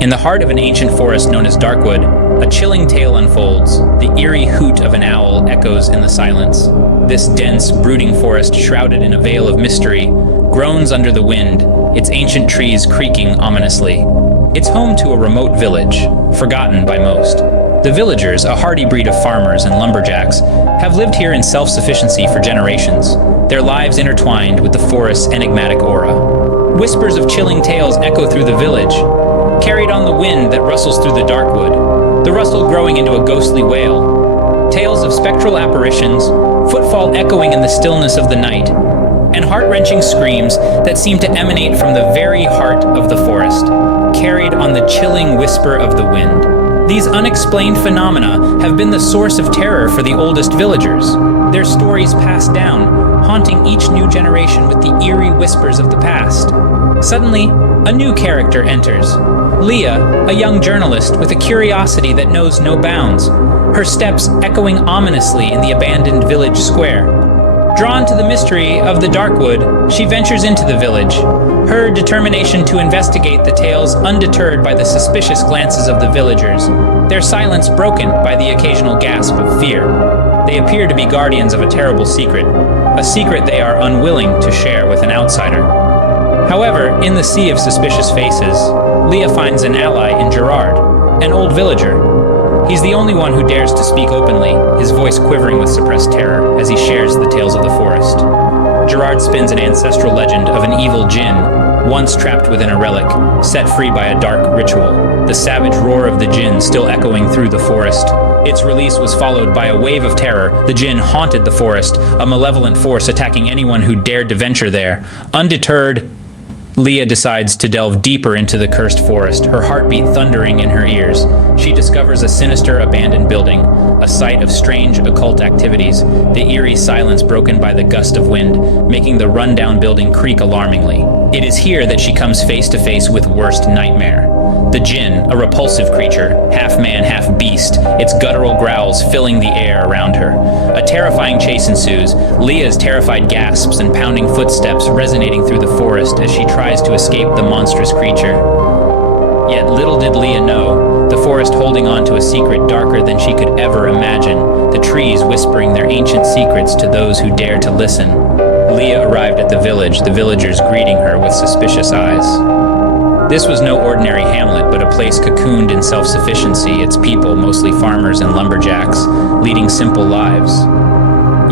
In the heart of an ancient forest known as Darkwood, a chilling tale unfolds. The eerie hoot of an owl echoes in the silence. This dense, brooding forest, shrouded in a veil of mystery, groans under the wind, its ancient trees creaking ominously. It's home to a remote village, forgotten by most. The villagers, a hardy breed of farmers and lumberjacks, have lived here in self-sufficiency for generations, their lives intertwined with the forest's enigmatic aura. Whispers of chilling tales echo through the village, carried on the wind that rustles through the darkwood, the rustle growing into a ghostly wail. Tales of spectral apparitions, footfall echoing in the stillness of the night, and heart-wrenching screams that seem to emanate from the very heart of the forest, carried on the chilling whisper of the wind. These unexplained phenomena have been the source of terror for the oldest villagers, their stories passed down, haunting each new generation with the eerie whispers of the past. Suddenly, a new character enters. Leah, a young journalist with a curiosity that knows no bounds, her steps echoing ominously in the abandoned village square. Drawn to the mystery of the Darkwood, she ventures into the village, her determination to investigate the tales undeterred by the suspicious glances of the villagers, their silence broken by the occasional gasp of fear. They appear to be guardians of a terrible secret, a secret they are unwilling to share with an outsider. However, in the sea of suspicious faces, Leah finds an ally in Gérard, an old villager. He's the only one who dares to speak openly, his voice quivering with suppressed terror as he shares the tales of the forest. Gérard spins an ancestral legend of an evil Djinn, once trapped within a relic, set free by a dark ritual, the savage roar of the Djinn still echoing through the forest. Its release was followed by a wave of terror. The Djinn haunted the forest, a malevolent force attacking anyone who dared to venture there. Undeterred, Leah decides to delve deeper into the cursed forest, her heartbeat thundering in her ears. She discovers a sinister abandoned building, a site of strange occult activities, the eerie silence broken by the gust of wind, making the rundown building creak alarmingly. It is here that she comes face to face with worst nightmare. The Djinn, a repulsive creature, half man, half beast, its guttural growls filling the air around her. A terrifying chase ensues, Leah's terrified gasps and pounding footsteps resonating through the forest as she tries to escape the monstrous creature. Yet little did Leah know, the forest holding on to a secret darker than she could ever imagine, the trees whispering their ancient secrets to those who dare to listen. Leah arrived at the village, the villagers greeting her with suspicious eyes. This was no ordinary hamlet, but a place cocooned in self-sufficiency, its people, mostly farmers and lumberjacks, leading simple lives.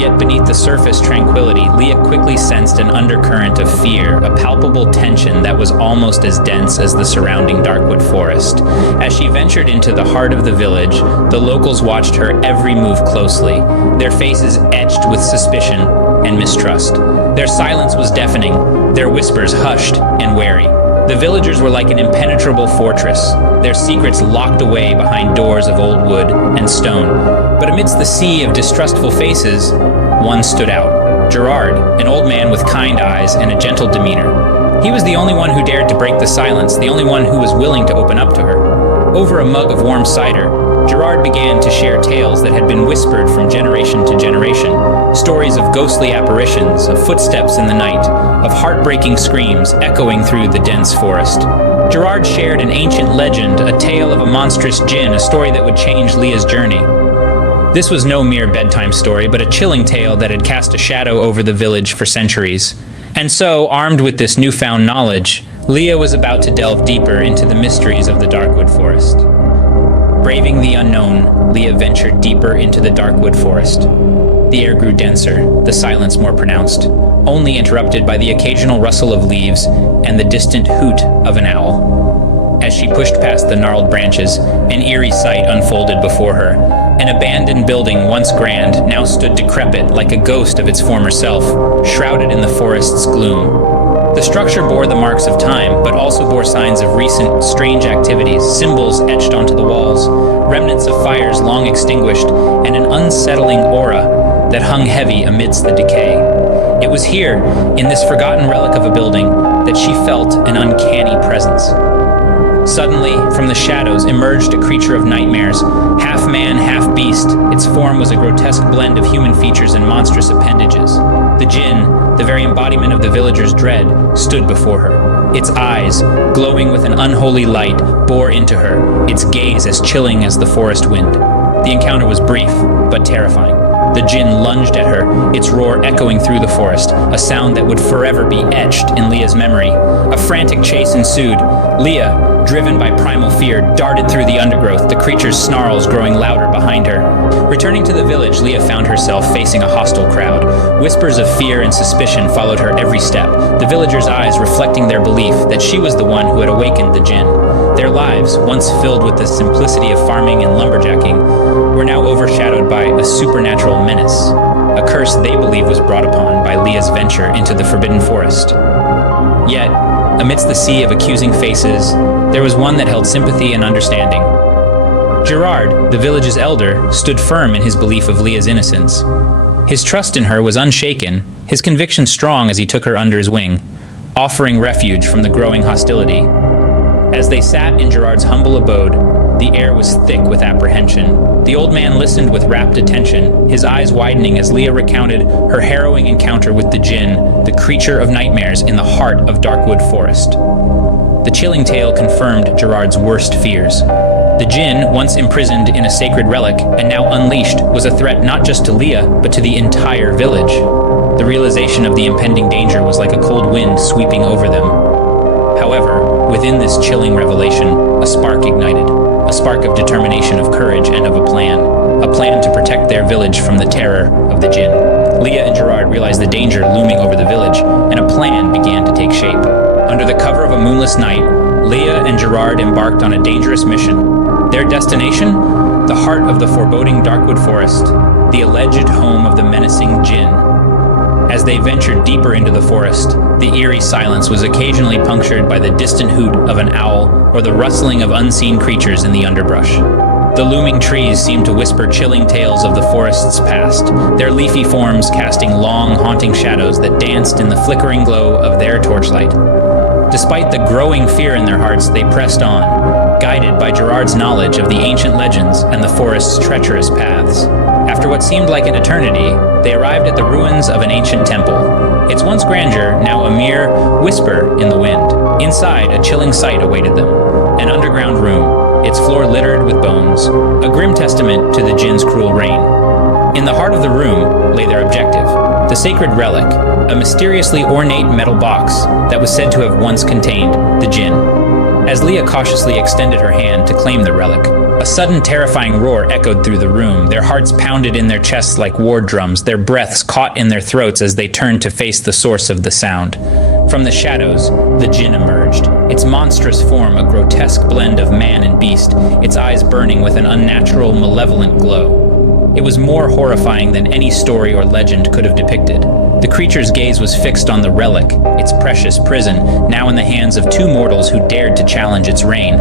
Yet beneath the surface tranquility, Leah quickly sensed an undercurrent of fear, a palpable tension that was almost as dense as the surrounding Darkwood Forest. As she ventured into the heart of the village, the locals watched her every move closely, their faces etched with suspicion and mistrust. Their silence was deafening, their whispers hushed and wary. The villagers were like an impenetrable fortress, their secrets locked away behind doors of old wood and stone. But amidst the sea of distrustful faces, one stood out. Gérard, an old man with kind eyes and a gentle demeanor. He was the only one who dared to break the silence, the only one who was willing to open up to her. Over a mug of warm cider, Gérard began to share tales that had been whispered from generation to generation. Stories of ghostly apparitions, of footsteps in the night, of heartbreaking screams echoing through the dense forest. Gérard shared an ancient legend, a tale of a monstrous Djinn, a story that would change Leah's journey. This was no mere bedtime story, but a chilling tale that had cast a shadow over the village for centuries. And so, armed with this newfound knowledge, Leah was about to delve deeper into the mysteries of the Darkwood Forest. Braving the unknown, Leah ventured deeper into the Darkwood Forest. The air grew denser, the silence more pronounced, only interrupted by the occasional rustle of leaves and the distant hoot of an owl. As she pushed past the gnarled branches, an eerie sight unfolded before her. An abandoned building, once grand, now stood decrepit like a ghost of its former self, shrouded in the forest's gloom. The structure bore the marks of time, but also bore signs of recent, strange activities, symbols etched onto the walls, remnants of fires long extinguished, and an unsettling aura that hung heavy amidst the decay. It was here, in this forgotten relic of a building, that she felt an uncanny presence. Suddenly, from the shadows emerged a creature of nightmares, half man, half beast. Its form was a grotesque blend of human features and monstrous appendages. The Djinn, the very embodiment of the villagers' dread, stood before her. Its eyes, glowing with an unholy light, bore into her, its gaze as chilling as the forest wind. The encounter was brief, but terrifying. The Djinn lunged at her, its roar echoing through the forest, a sound that would forever be etched in Leah's memory. A frantic chase ensued. Leah, driven by primal fear, darted through the undergrowth, the creature's snarls growing louder behind her. Returning to the village, Leah found herself facing a hostile crowd. Whispers of fear and suspicion followed her every step, the villagers' eyes reflecting their belief that she was the one who had awakened the Djinn. Their lives, once filled with the simplicity of farming and lumberjacking, were now overshadowed by a supernatural menace, a curse they believed was brought upon by Leah's venture into the Forbidden Forest. Yet, amidst the sea of accusing faces, there was one that held sympathy and understanding. Gérard, the village's elder, stood firm in his belief of Leah's innocence. His trust in her was unshaken, his conviction strong as he took her under his wing, offering refuge from the growing hostility. As they sat in Gérard's humble abode, the air was thick with apprehension. The old man listened with rapt attention, his eyes widening as Leah recounted her harrowing encounter with the Djinn, the creature of nightmares in the heart of Darkwood Forest. The chilling tale confirmed Gérard's worst fears. The Djinn, once imprisoned in a sacred relic and now unleashed, was a threat not just to Leah, but to the entire village. The realization of the impending danger was like a cold wind sweeping over them. However, within this chilling revelation, a spark ignited. A spark of determination, of courage, and of a plan to protect their village from the terror of the Djinn. Leah and Gérard realized the danger looming over the village, and a plan began to take shape. Under the cover of a moonless night, Leah and Gérard embarked on a dangerous mission. Their destination? The heart of the foreboding Darkwood Forest, the alleged home of the menacing Djinn. As they ventured deeper into the forest, the eerie silence was occasionally punctured by the distant hoot of an owl or the rustling of unseen creatures in the underbrush. The looming trees seemed to whisper chilling tales of the forest's past, their leafy forms casting long, haunting shadows that danced in the flickering glow of their torchlight. Despite the growing fear in their hearts, they pressed on, guided by Gérard's knowledge of the ancient legends and the forest's treacherous paths. After what seemed like an eternity, they arrived at the ruins of an ancient temple. Its once grandeur, now a mere whisper in the wind. Inside, a chilling sight awaited them. An underground room, its floor littered with bones, a grim testament to the Djinn's cruel reign. In the heart of the room lay their objective, the sacred relic, a mysteriously ornate metal box that was said to have once contained the Djinn. As Leah cautiously extended her hand to claim the relic, a sudden terrifying roar echoed through the room. Their hearts pounded in their chests like war drums, their breaths caught in their throats as they turned to face the source of the sound. From the shadows, the Djinn emerged, its monstrous form a grotesque blend of man and beast, its eyes burning with an unnatural, malevolent glow. It was more horrifying than any story or legend could have depicted. The creature's gaze was fixed on the relic, its precious prison, now in the hands of two mortals who dared to challenge its reign.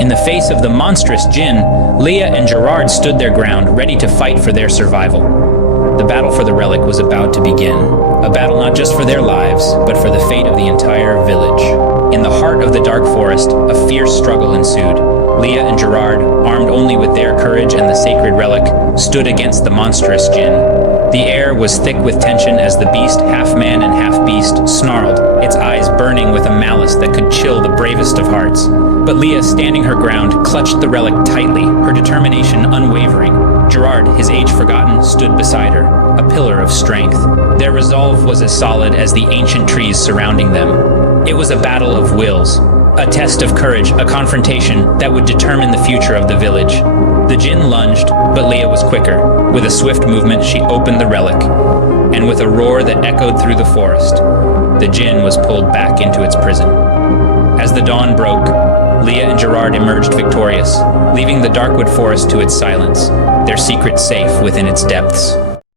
In the face of the monstrous Djinn, Leah and Gérard stood their ground, ready to fight for their survival. The battle for the relic was about to begin. A battle not just for their lives, but for the fate of the entire village. In the heart of the dark forest, a fierce struggle ensued. Leah and Gérard, armed only with their courage and the sacred relic, stood against the monstrous Djinn. The air was thick with tension as the beast, half man and half beast, snarled, its eyes burning with a malice that could chill the bravest of hearts. But Leah, standing her ground, clutched the relic tightly, her determination unwavering. Gérard, his age forgotten, stood beside her, a pillar of strength. Their resolve was as solid as the ancient trees surrounding them. It was a battle of wills, a test of courage, a confrontation that would determine the future of the village. The Djinn lunged, but Leah was quicker. With a swift movement, she opened the relic, and with a roar that echoed through the forest, the Djinn was pulled back into its prison. As the dawn broke, Leah and Gérard emerged victorious, leaving the Darkwood Forest to its silence, their secret safe within its depths.